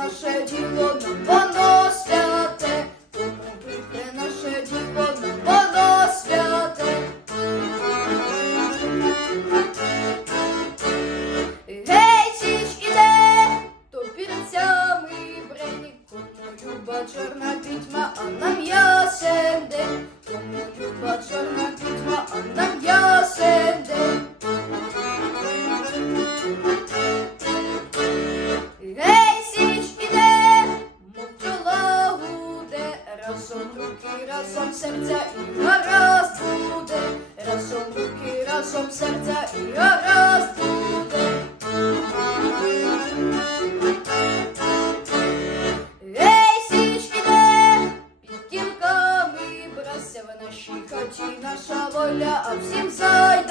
наше діло нам воно святе, помогите наше діло нам воно святе. Гей, січ іде, то пірцями бреніко, бо чорна пітьма, а нам ясе. Серця і гаразд буде. Разом руки, разом серця і гаразд буде. Ей, січки де, під кілками брася в нашій хаті наша воля, а всім нашій